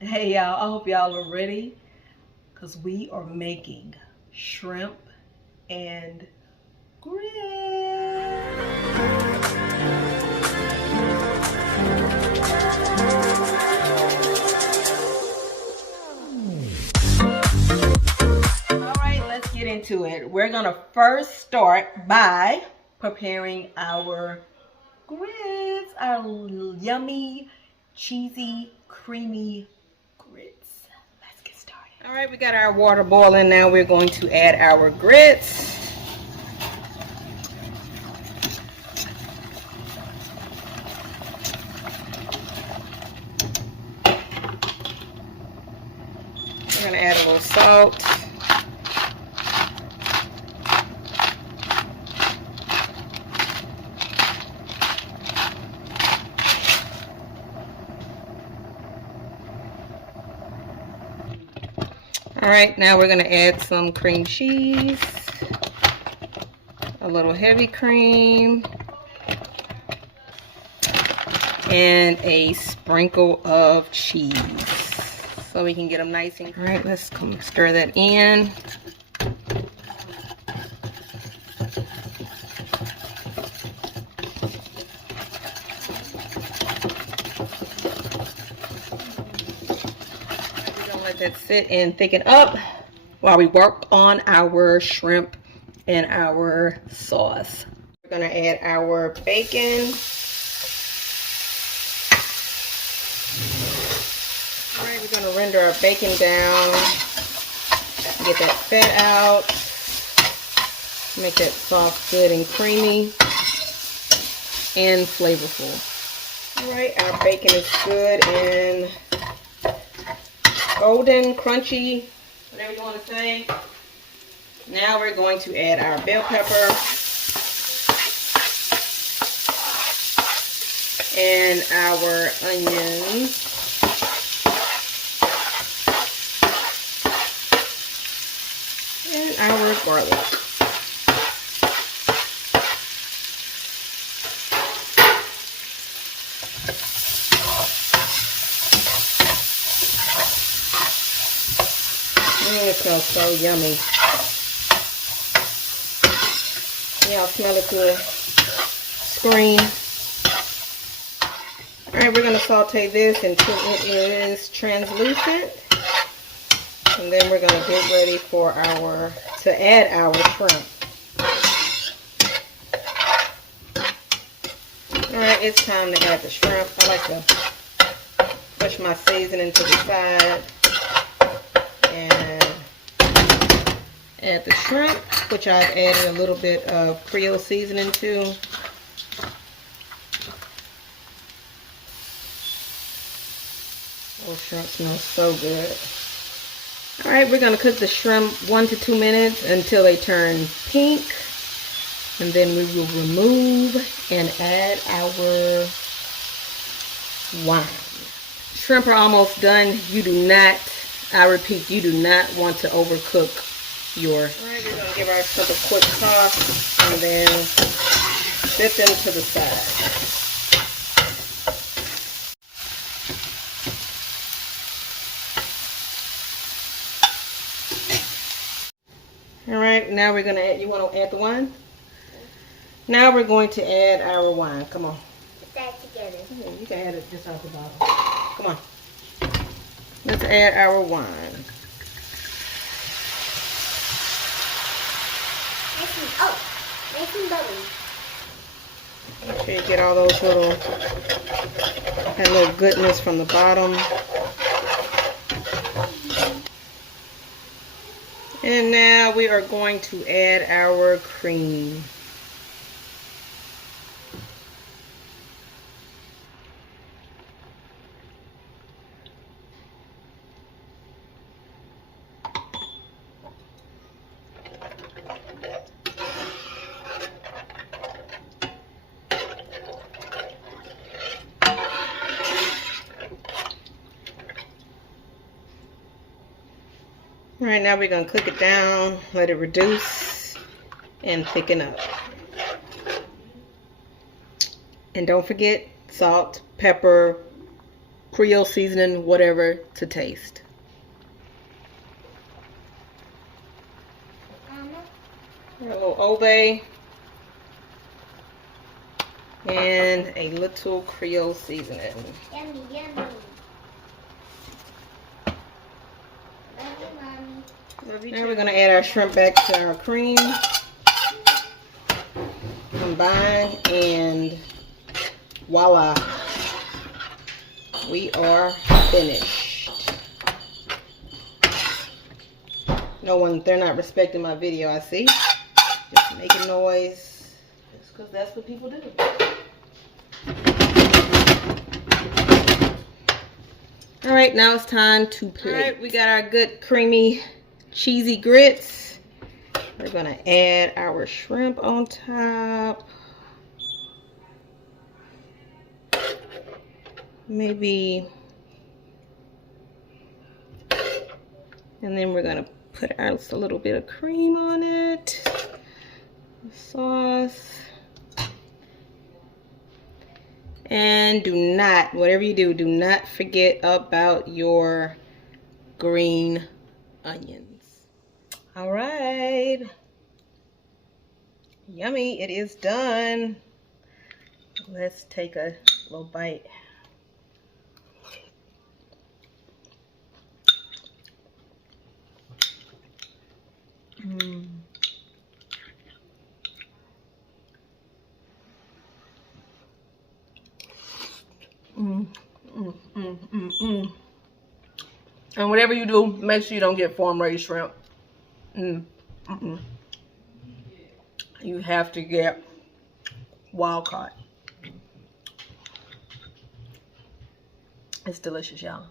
Hey y'all, I hope y'all are ready because we are making shrimp and grits. All right, let's get into it. We're gonna first start by preparing our grits, our yummy, cheesy, creamy grits. Let's get started. All right, we got our water boiling now. We're going to add our grits. We're gonna add a little salt. All right, now we're gonna add some cream cheese, a little heavy cream, and a sprinkle of cheese so we can get them nice and. All right, let's come stir that in. Let that sit and thicken up while we work on our shrimp and our sauce. We're gonna add our bacon. All right, we're gonna render our bacon down, get that fat out, make that sauce good and creamy and flavorful. All right, our bacon is good and golden, crunchy, whatever you want to say. Now we're going to add our bell pepper and our onions. And our garlic. It smells so yummy. Y'all smell it through the screen. Alright, we're going to saute this until it is translucent. And then we're going to get ready for to add our shrimp. Alright, it's time to add the shrimp. I like to push my seasoning to the side and add the shrimp, which I've added a little bit of Creole seasoning to. Oh, shrimp smells so good. Alright, we're going to cook the shrimp 1 to 2 minutes until they turn pink. And then we will remove and add our wine. Shrimp are almost done. You do not, I repeat, you do not want to overcook your. Alright, we're going to give our shrimp a quick toss and then set them to the side. Alright, now we're going to add, you want to add the wine? Now we're going to add our wine. Come on. Put that together. Yeah, you can add it just out the bottle. Come on. Let's add our wine. Nice and bubbly. Make sure you get all those that little goodness from the bottom. And now we are going to add our cream. All right, now we're going to cook it down, let it reduce and thicken up. And don't forget salt, pepper, Creole seasoning, whatever, to taste. A little Old Bay and a little Creole seasoning. Yummy, yummy. Now we're going to add our shrimp back to our cream. Combine, and voila. We are finished. They're not respecting my video, I see. Just making noise. Just because that's what people do. Alright, now it's time to plate. Alright, we got our good creamy cheesy grits. We're going to add our shrimp on top. Maybe. And then we're going to put a little bit of cream on it. Sauce. And do not, whatever you do, do not forget about your green onions. All right. Yummy, it is done. Let's take a little bite. And whatever you do, make sure you don't get farm-raised shrimp. You have to get wild caught. It's delicious, y'all.